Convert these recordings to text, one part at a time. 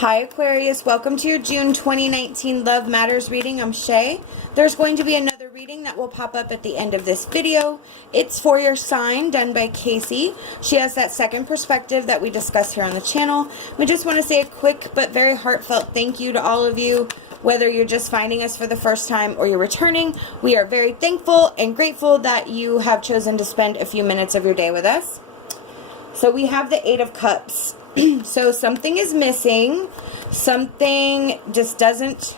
Hi Aquarius, welcome to your June 2019 Love Matters reading. I'm Shae. There's going to be another reading that will pop up at the end of this video. It's for your sign, done by Kacee. She has that second perspective that we discuss here on the channel. We just want to say a quick but very heartfelt thank you to all of you. Whether you're just finding us for the first time or you're returning, we are very thankful and grateful that you have chosen to spend a few minutes of your day with us. So we have the Eight of Cups. So something is missing. Something just doesn't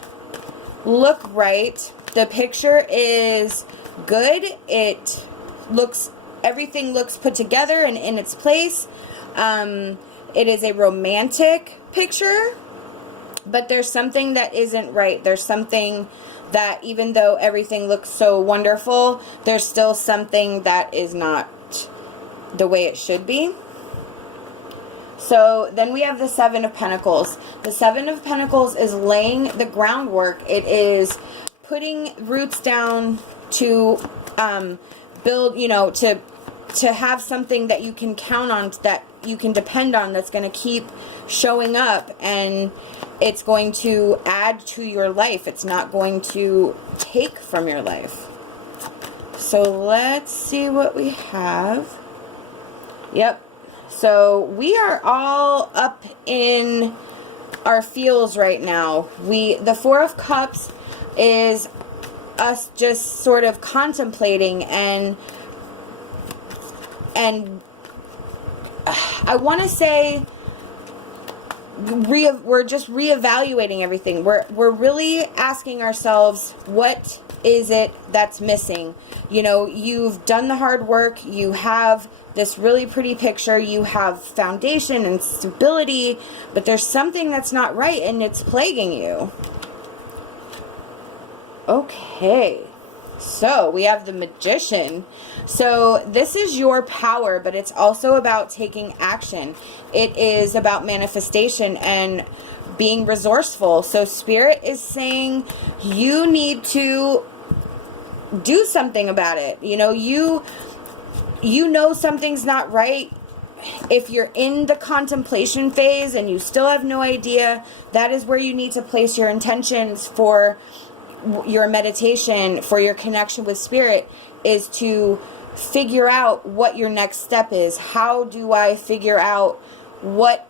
look right. The picture is good. Everything looks put together and in its place. It is a romantic picture, but there's something that isn't right. There's something that, even though everything looks so wonderful, there's still something that is not the way it should be. So then we have the Seven of Pentacles. The Seven of Pentacles is laying the groundwork. It is putting roots down to build, to have something that you can count on, that you can depend on, that's going to keep showing up, and it's going to add to your life. It's not going to take from your life. So let's see what we have. Yep. So we are all up in our feels right now. The Four of Cups is us just sort of contemplating and I want to say we're just reevaluating everything. We're really asking ourselves, what is it that's missing? You know, you've done the hard work. You have this really pretty picture. You have foundation and stability, but there's something that's not right and it's plaguing you. Okay. So we have the Magician. So this is your power, but it's also about taking action. It is about manifestation and being resourceful. So Spirit is saying you need to do something about it. You know something's not right. If you're in the contemplation phase and you still have no idea, that is where you need to place your intentions for your meditation, for your connection with Spirit, is to figure out what your next step is. How do I figure out what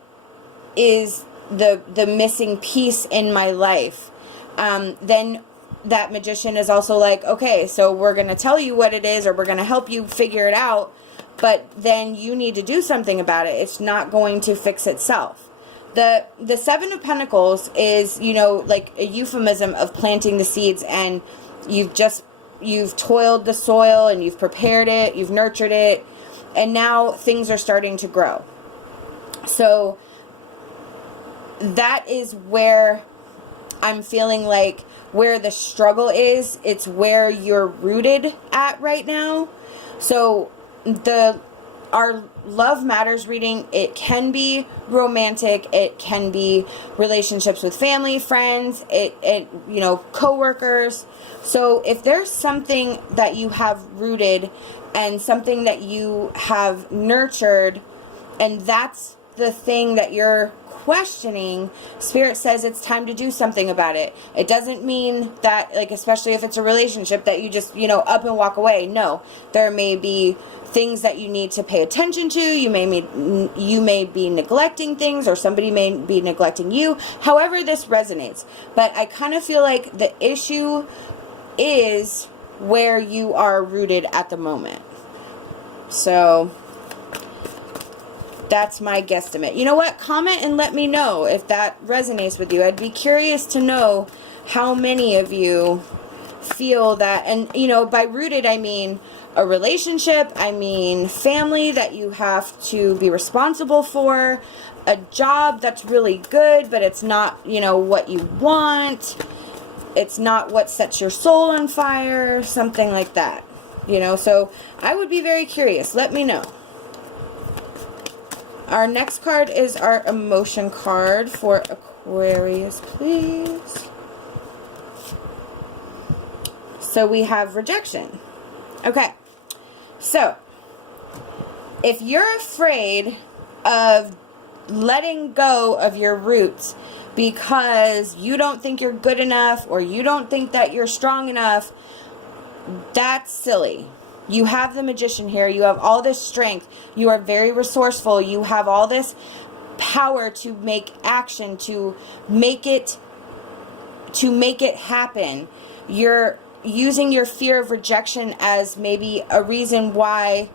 is the missing piece in my life? Then that Magician is also like, okay, so we're going to tell you what it is, or we're going to help you figure it out, but then you need to do something about it. It's not going to fix itself. The Seven of Pentacles is, like a euphemism of planting the seeds, and you've toiled the soil and you've prepared it, you've nurtured it, and now things are starting to grow. So that is where I'm feeling like where the struggle is. It's where you're rooted at right now. So our Love Matters reading, it can be romantic, it can be relationships with family, friends, co-workers. So if there's something that you have rooted and something that you have nurtured, and that's the thing that you're questioning, Spirit says it's time to do something about it. It doesn't mean that, like, especially if it's a relationship, that you just, up and walk away. No, there may be things that you need to pay attention to. You may be neglecting things, or somebody may be neglecting you. However this resonates. But I kind of feel like the issue is where you are rooted at the moment. So that's my guesstimate. You know what? Comment and let me know if that resonates with you. I'd be curious to know how many of you feel that. And, by rooted, I mean a relationship, I mean family that you have to be responsible for, a job that's really good, but it's not, what you want. It's not what sets your soul on fire, something like that. So I would be very curious. Let me know. Our next card is our emotion card for Aquarius, please. So we have rejection. Okay. So if you're afraid of letting go of your roots because you don't think you're good enough or you don't think that you're strong enough, that's silly. You have the Magician here. You have all this strength. You are very resourceful. You have all this power to make action, to make it happen. You're using your fear of rejection as maybe a reason why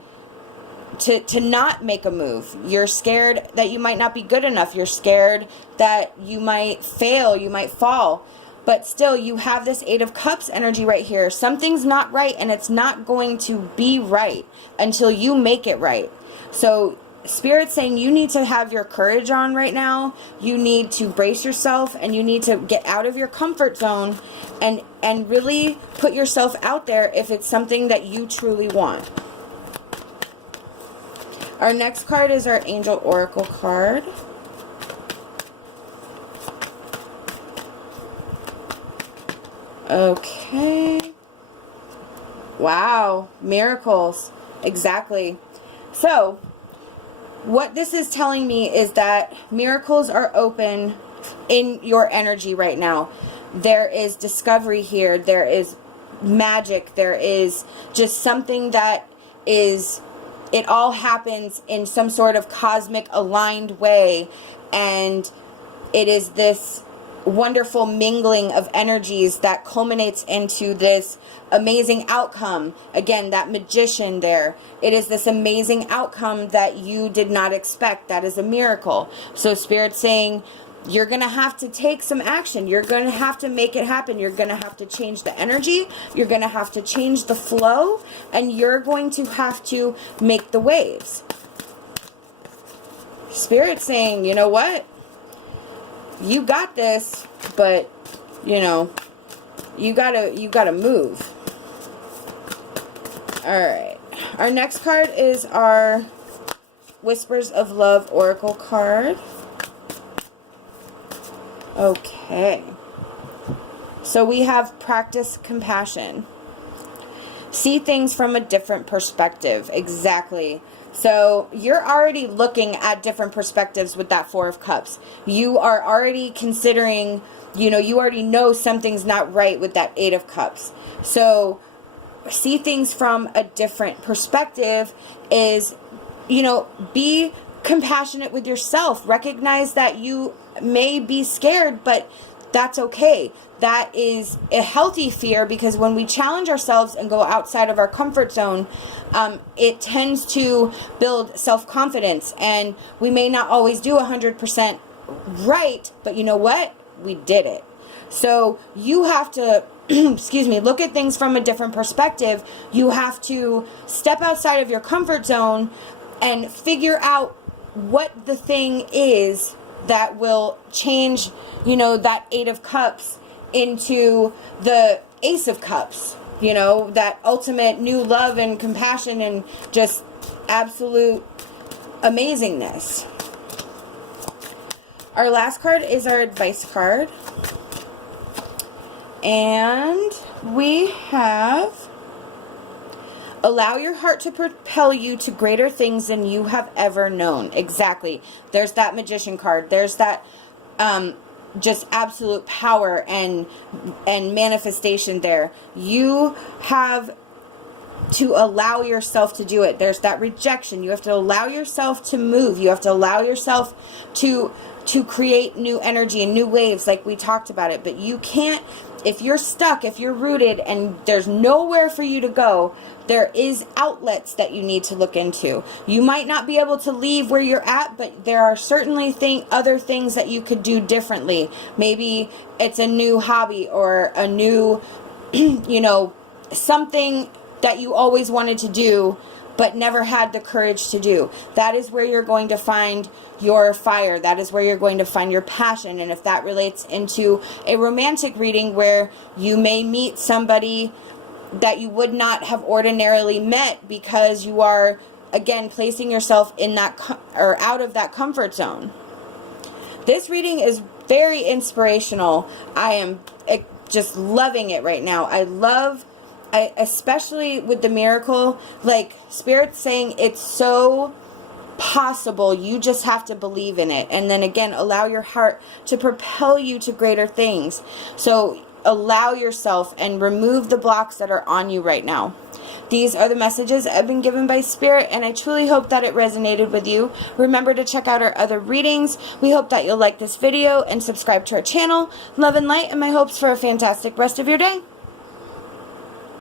to not make a move. You're scared that you might not be good enough. You're scared that you might fail, you might fall. But still, you have this Eight of Cups energy right here. Something's not right, and it's not going to be right until you make it right. So Spirit's saying you need to have your courage on right now. You need to brace yourself, and you need to get out of your comfort zone and really put yourself out there if it's something that you truly want. Our next card is our Angel Oracle card. Okay. Wow. Miracles. Exactly. So, what this is telling me is that miracles are open in your energy right now. There is discovery here. There is magic. There is just something that is... It all happens in some sort of cosmic aligned way, and it is this wonderful mingling of energies that culminates into this amazing outcome. Again, that Magician there. It is this amazing outcome that you did not expect. That is a miracle. So Spirit's saying you're going to have to take some action. You're going to have to make it happen. You're going to have to change the energy. You're going to have to change the flow. And you're going to have to make the waves. Spirit's saying, you know what? You got this, but, you know, you gotta move. Alright. Our next card is our Whispers of Love Oracle card. Okay. So we have practice compassion. See things from a different perspective. Exactly. So you're already looking at different perspectives with that Four of Cups. You are already considering, you know, you already know something's not right with that Eight of Cups. So see things from a different perspective is, you know, be compassionate with yourself. Recognize that you may be scared, but that's okay. That is a healthy fear, because when we challenge ourselves and go outside of our comfort zone, it tends to build self-confidence, and we may not always do 100% right, but you know what? We did it. So you have to excuse me, look at things from a different perspective. You have to step outside of your comfort zone and figure out what the thing is that will change, you know, that Eight of Cups into the Ace of Cups, you know, that ultimate new love and compassion and just absolute amazingness. Our last card is our advice card. And we have allow your heart to propel you to greater things than you have ever known. Exactly. There's that Magician card. There's that just absolute power and manifestation there. You have to allow yourself to do it. There's that rejection. You have to allow yourself to move. You have to allow yourself to create new energy and new waves, like we talked about it. But you can't, if you're stuck, if you're rooted and there's nowhere for you to go, there is outlets that you need to look into. You might not be able to leave where you're at, but there are certainly other things that you could do differently. Maybe it's a new hobby or a new, you know, something that you always wanted to do but never had the courage to do. That is where you're going to find your fire. That is where you're going to find your passion. And if that relates into a romantic reading where you may meet somebody that you would not have ordinarily met because you are, again, placing yourself in that or out of that comfort zone. This reading is very inspirational. I am just loving it right now. I especially with the miracle, like Spirit's saying, it's so possible. You just have to believe in it. And then again, allow your heart to propel you to greater things. So allow yourself and remove the blocks that are on you right now. These are the messages that have been given by Spirit, and I truly hope that it resonated with you. Remember to check out our other readings. We hope that you'll like this video and subscribe to our channel. Love and light, and my hopes for a fantastic rest of your day.